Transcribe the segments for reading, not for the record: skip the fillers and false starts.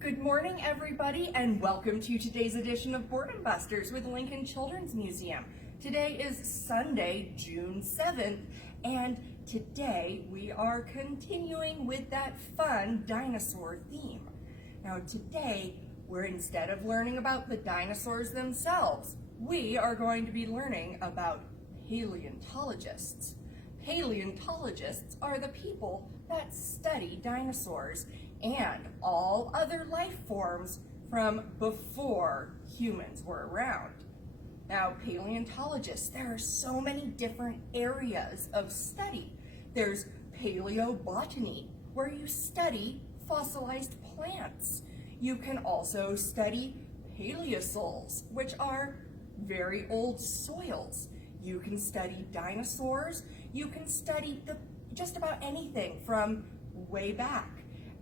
Good morning, everybody, and welcome to today's edition of Boredom Busters with Lincoln Children's Museum. Today is Sunday, June 7th, and today we are continuing with that fun dinosaur theme. Now today, instead of learning about the dinosaurs themselves, we are going to be learning about paleontologists. Paleontologists are the people that study dinosaurs and all other life forms from before humans were around. Now, paleontologists, there are so many different areas of study. There's paleobotany, where you study fossilized plants. You can also study paleosols, which are very old soils. You can study dinosaurs. You can study just about anything from way back.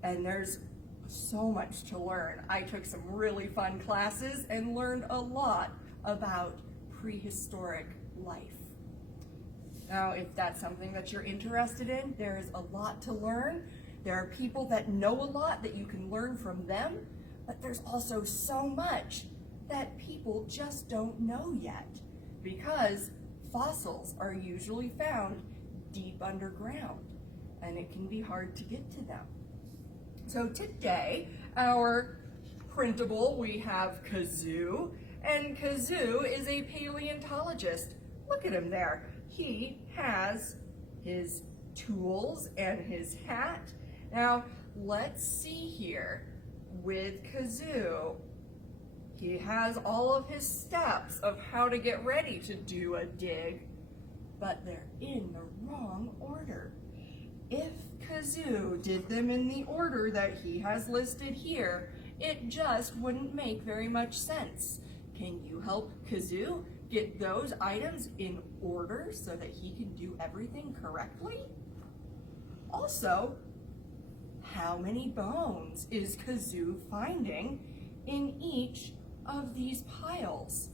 And there's so much to learn. I took some really fun classes and learned a lot about prehistoric life. Now, if that's something that you're interested in, there is a lot to learn. There are people that know a lot that you can learn from them, but there's also so much that people just don't know yet, because fossils are usually found deep underground, and it can be hard to get to them. So today, our printable, we have Kazoo, and Kazoo is a paleontologist. Look at him there. He has his tools and his hat. Now, let's see here with Kazoo. He has all of his steps of how to get ready to do a dig, but they're in the wrong order. If Kazoo did them in the order that he has listed here, it just wouldn't make very much sense. Can you help Kazoo get those items in order so that he can do everything correctly? Also, how many bones is Kazoo finding in each of these piles?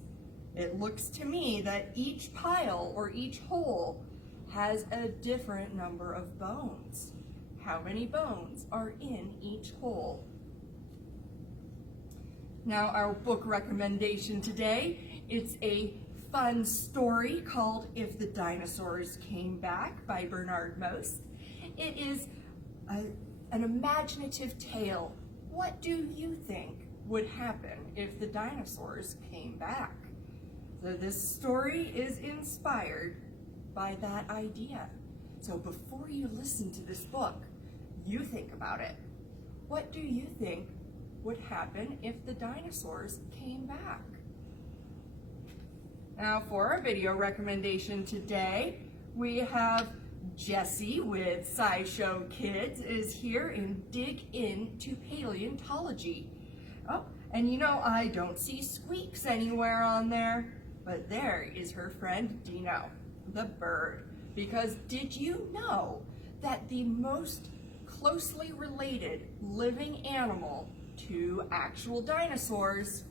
It looks to me that each pile or each hole has a different number of bones. How many bones are in each hole? Now, our book recommendation today, it's a fun story called If the Dinosaurs Came Back by Bernard Most. It is an imaginative tale. What do you think would happen if the dinosaurs came back? So this story is inspired by that idea. So before you listen to this book, you think about it. What do you think would happen if the dinosaurs came back? Now, for our video recommendation today, we have Jessie with SciShow Kids is here in Dig Into Paleontology. Oh, and you know, I don't see Squeaks anywhere on there, but there is her friend Dino, the bird. Because did you know that the most closely related living animal to actual dinosaurs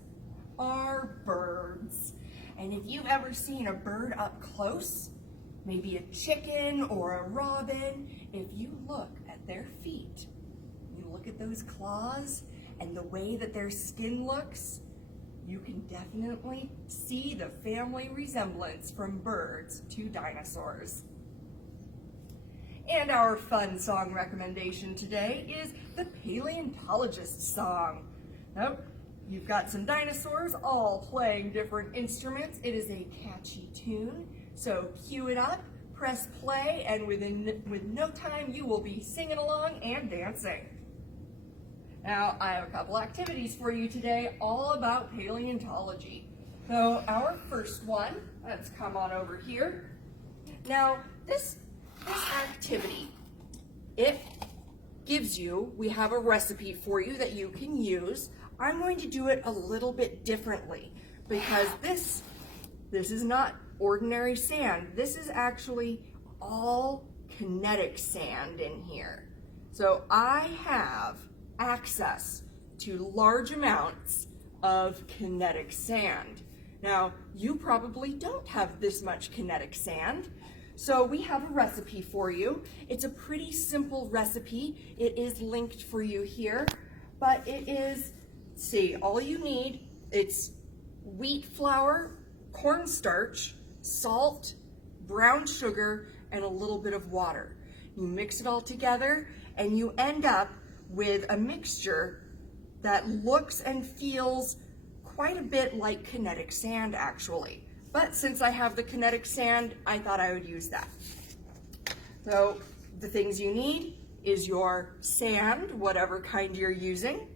are birds? And if you've ever seen a bird up close, maybe a chicken or a robin, if you look at their feet, you look at those claws and the way that their skin looks, you can definitely see the family resemblance from birds to dinosaurs. And our fun song recommendation today is the Paleontologist song. Nope, you've got some dinosaurs all playing different instruments. It is a catchy tune, so cue it up, press play, and with no time you will be singing along and dancing. Now, I have a couple activities for you today all about paleontology. So our first one, let's come on over here. Now, this activity, it gives you, we have a recipe for you that you can use. I'm going to do it a little bit differently because this is not ordinary sand. This is actually all kinetic sand in here. So I have access to large amounts of kinetic sand. Now, you probably don't have this much kinetic sand, so we have a recipe for you. It's a pretty simple recipe. It is linked for you here. but it is, see, all you need, it's wheat flour, cornstarch, salt, brown sugar, and a little bit of water. You mix it all together and you end up with a mixture that looks and feels quite a bit like kinetic sand actually. But since I have the kinetic sand, I thought I would use that. So the things you need is your sand, whatever kind you're using,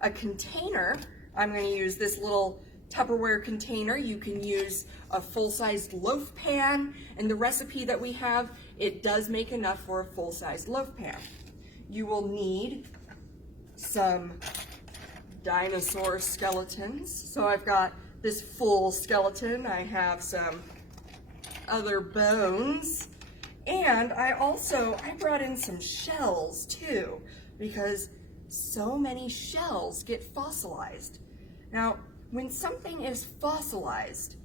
a container. I'm going to use this little Tupperware container. You can use a full-sized loaf pan, and the recipe that we have, it does make enough for a full-sized loaf pan. You will need some dinosaur skeletons. So I've got this full skeleton. I have some other bones, and I brought in some shells too, because so many shells get fossilized. Now, when something is fossilized,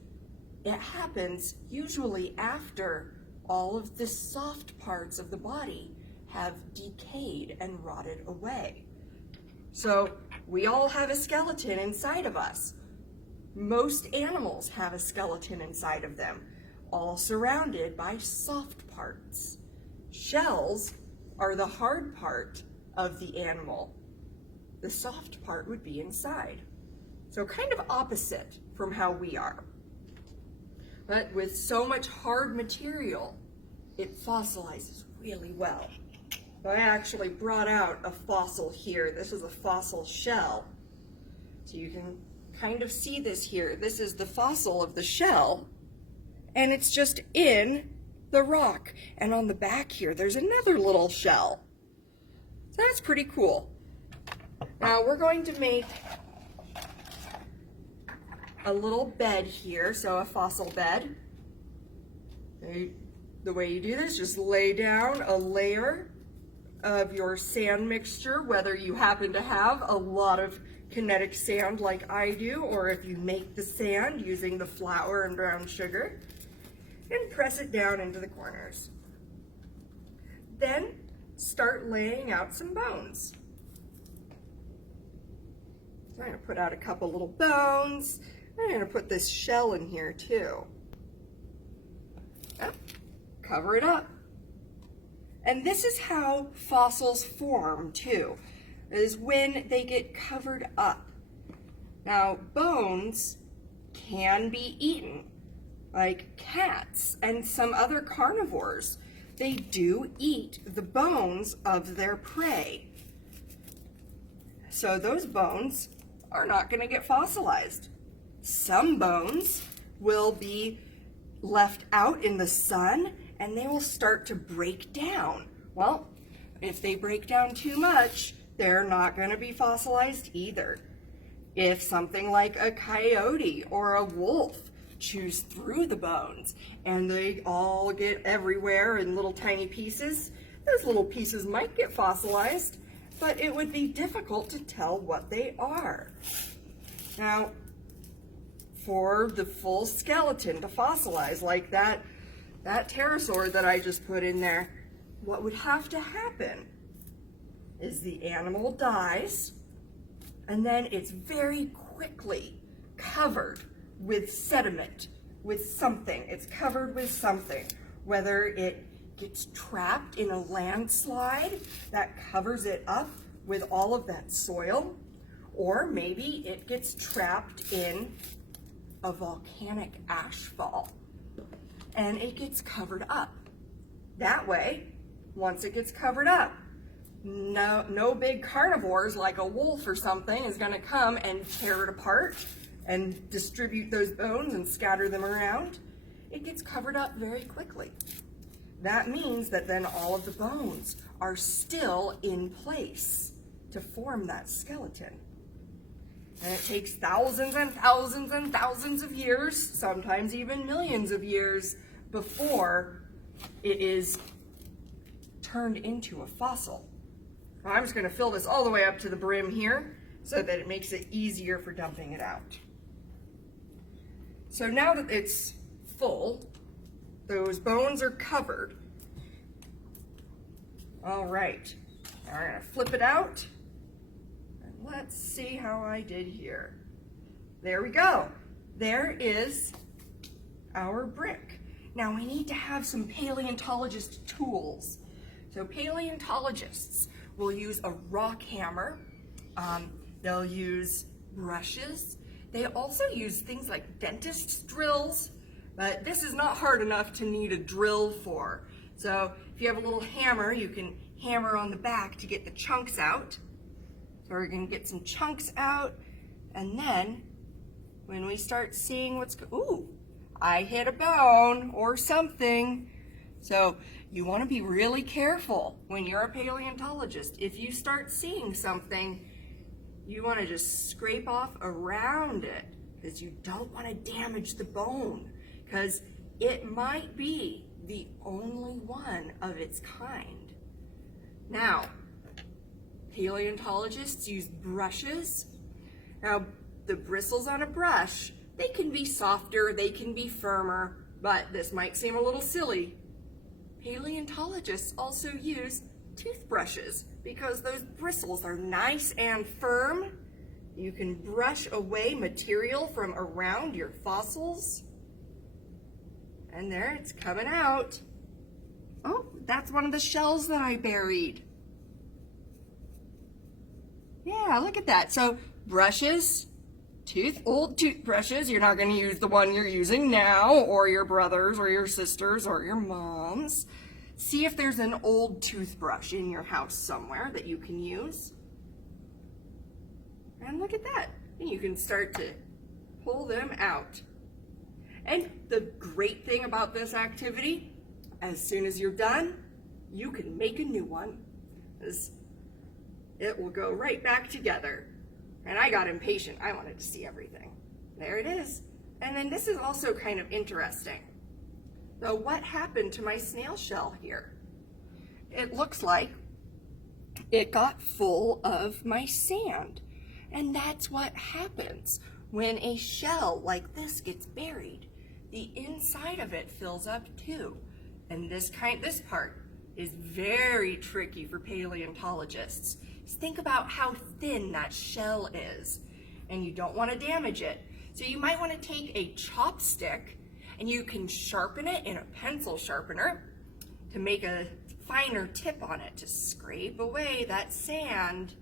it happens usually after all of the soft parts of the body have decayed and rotted away. So we all have a skeleton inside of us. Most animals have a skeleton inside of them, all surrounded by soft parts. Shells are the hard part of the animal. The soft part would be inside. So kind of opposite from how we are. But with so much hard material, it fossilizes really well. So I actually brought out a fossil here. This is a fossil shell. So you can kind of see this here. This is the fossil of the shell, and it's just in the rock. And on the back here, there's another little shell. So that's pretty cool. Now we're going to make a little bed here, so a fossil bed. The way you do this, just lay down a layer of your sand mixture, whether you happen to have a lot of kinetic sand like I do, or if you make the sand using the flour and brown sugar, and press it down into the corners. Then start laying out some bones. So I'm going to put out a couple little bones. I'm going to put this shell in here too. Cover it up. And this is how fossils form too, is when they get covered up. Now, bones can be eaten, like cats and some other carnivores. They do eat the bones of their prey. So those bones are not going to get fossilized. Some bones will be left out in the sun and they will start to break down. Well, if they break down too much, they're not going to be fossilized either. If something like a coyote or a wolf chews through the bones and they all get everywhere in little tiny pieces, those little pieces might get fossilized, but it would be difficult to tell what they are. Now, for the full skeleton to fossilize, like that pterosaur that I just put in there, what would have to happen is the animal dies, and then it's very quickly covered with sediment, with something. It's covered with something, whether it gets trapped in a landslide that covers it up with all of that soil, or maybe it gets trapped in a volcanic ashfall and it gets covered up. That way, once it gets covered up, no big carnivores like a wolf or something is going to come and tear it apart and distribute those bones and scatter them around. It gets covered up very quickly. That means that then all of the bones are still in place to form that skeleton. And it takes thousands and thousands and thousands of years, sometimes even millions of years, before it is turned into a fossil. Now, I'm just going to fill this all the way up to the brim here so that it makes it easier for dumping it out. So now that it's full, those bones are covered. All right, now we're going to flip it out. And let's see how I did here. There we go. There is our brick. Now we need to have some paleontologist tools. So paleontologists will use a rock hammer. They'll use brushes. They also use things like dentist's drills, but this is not hard enough to need a drill for. So if you have a little hammer, you can hammer on the back to get the chunks out. So we're gonna get some chunks out, and then when we start seeing ooh, I hit a bone or something. So you want to be really careful when you're a paleontologist. If you start seeing something, you want to just scrape off around it, because you don't want to damage the bone, because it might be the only one of its kind. Now, paleontologists use brushes. Now, the bristles on a brush, they can be softer, they can be firmer, but this might seem a little silly. Paleontologists also use toothbrushes because those bristles are nice and firm. You can brush away material from around your fossils. And there it's coming out. Oh, that's one of the shells that I buried. Yeah, look at that. So brushes, old toothbrushes. You're not going to use the one you're using now, or your brother's or your sister's or your mom's. See if there's an old toothbrush in your house somewhere that you can use. And look at that. And you can start to pull them out. And the great thing about this activity, as soon as you're done, you can make a new one. It will go right back together. And I got impatient. I wanted to see everything. There it is. And then this is also kind of interesting. So what happened to my snail shell here? It looks like it got full of my sand. And that's what happens when a shell like this gets buried. The inside of it fills up too. And this part is very tricky for paleontologists. Just think about how thin that shell is, and you don't want to damage it. So you might want to take a chopstick and you can sharpen it in a pencil sharpener to make a finer tip on it to scrape away that sand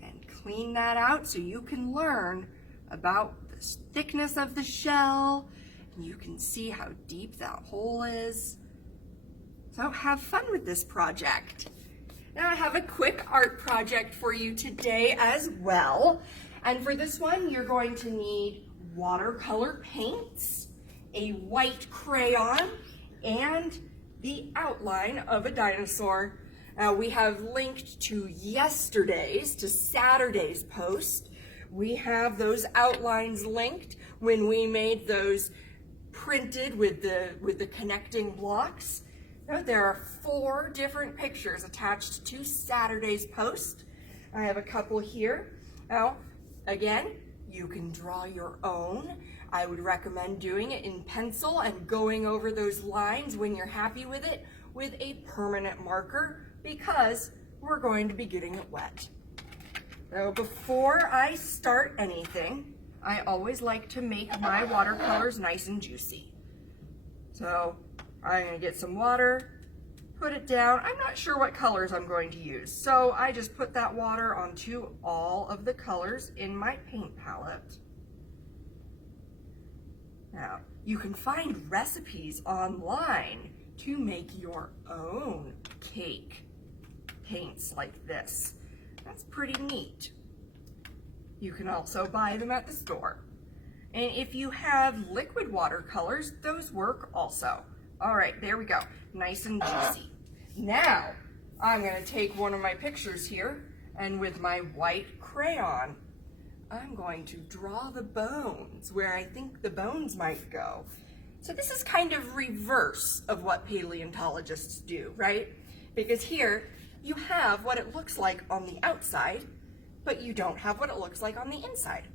and clean that out so you can learn about the thickness of the shell, and you can see how deep that hole is. So have fun with this project. Now I have a quick art project for you today as well. And for this one, you're going to need watercolor paints, a white crayon, and the outline of a dinosaur. We have linked to Saturday's post. We have those outlines linked when we made those printed with the connecting blocks. Now, there are 4 different pictures attached to Saturday's post. I have a couple here. Now, again, you can draw your own. I would recommend doing it in pencil and going over those lines when you're happy with it with a permanent marker, because we're going to be getting it wet. So before I start anything, I always like to make my watercolors nice and juicy. So I'm going to get some water, put it down. I'm not sure what colors I'm going to use, so I just put that water onto all of the colors in my paint palette. Now, you can find recipes online to make your own cake paints like this. That's pretty neat. You can also buy them at the store. And if you have liquid watercolors, those work also. All right, there we go. Nice and juicy. Now, I'm going to take one of my pictures here, and with my white crayon, I'm going to draw the bones where I think the bones might go. So this is kind of reverse of what paleontologists do, right? Because here, you have what it looks like on the outside, but you don't have what it looks like on the inside.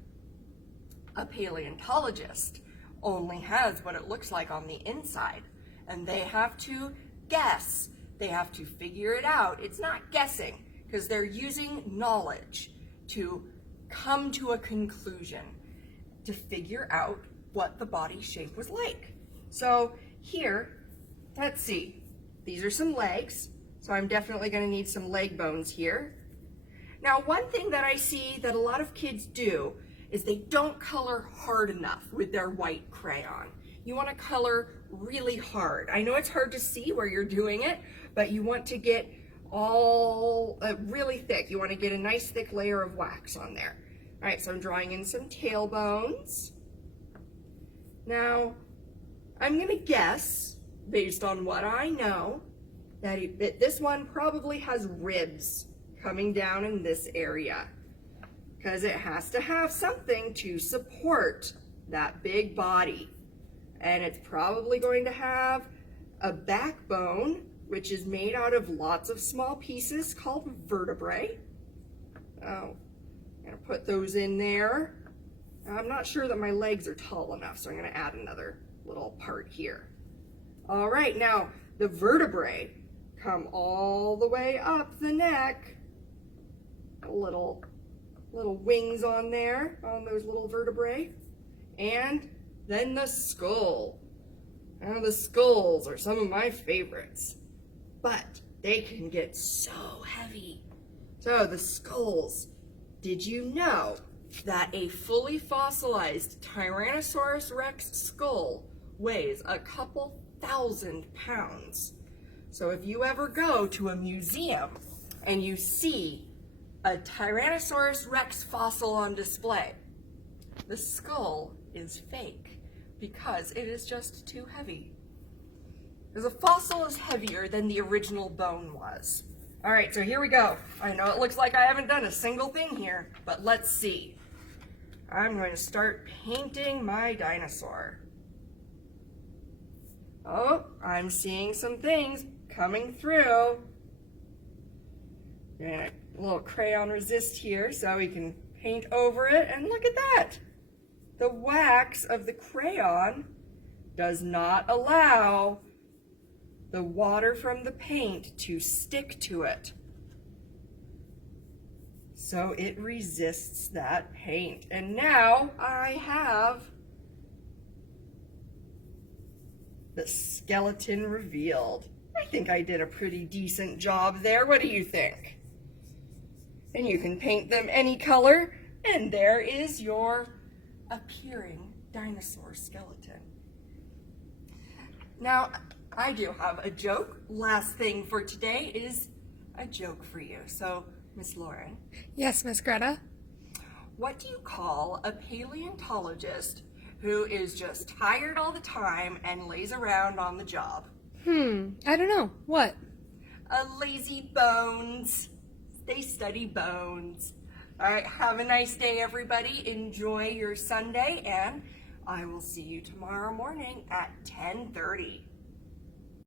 A paleontologist only has what it looks like on the inside, and they have to guess. They have to figure it out. It's not guessing, because they're using knowledge to come to a conclusion, to figure out what the body shape was like. So here, let's see, these are some legs, so I'm definitely going to need some leg bones here. Now, one thing that I see that a lot of kids do is they don't color hard enough with their white crayon. You want to color really hard. I know it's hard to see where you're doing it, but you want to get all really thick. You want to get a nice thick layer of wax on there. All right, so I'm drawing in some tailbones. Now, I'm going to guess, based on what I know, that this one probably has ribs coming down in this area, because it has to have something to support that big body. And it's probably going to have a backbone, which is made out of lots of small pieces called vertebrae. Oh, I'm going to put those in there. I'm not sure that my legs are tall enough, so I'm going to add another little part here. All right, now the vertebrae come all the way up the neck. Little wings on there, on those little vertebrae. And then the skull. Now the skulls are some of my favorites, but they can get so heavy. So the skulls, did you know that a fully fossilized Tyrannosaurus Rex skull weighs a couple thousand pounds? So if you ever go to a museum and you see a Tyrannosaurus Rex fossil on display, the skull is fake because it is just too heavy. Because a fossil is heavier than the original bone was. All right, so here we go. I know it looks like I haven't done a single thing here, but let's see. I'm going to start painting my dinosaur. Oh, I'm seeing some things coming through. A little crayon resist here so we can paint over it, and look at that. The wax of the crayon does not allow the water from the paint to stick to it. So it resists that paint. And now I have the skeleton revealed. I think I did a pretty decent job there. What do you think? And you can paint them any color, and there is your appearing dinosaur skeleton. Now, I do have a joke. Last thing for today is a joke for you. So, Miss Lauren. Yes, Miss Greta. What do you call a paleontologist who is just tired all the time and lays around on the job? I don't know. What? A lazy bones. They study bones. All right, have a nice day, everybody. Enjoy your Sunday, and I will see you tomorrow morning at 10:30.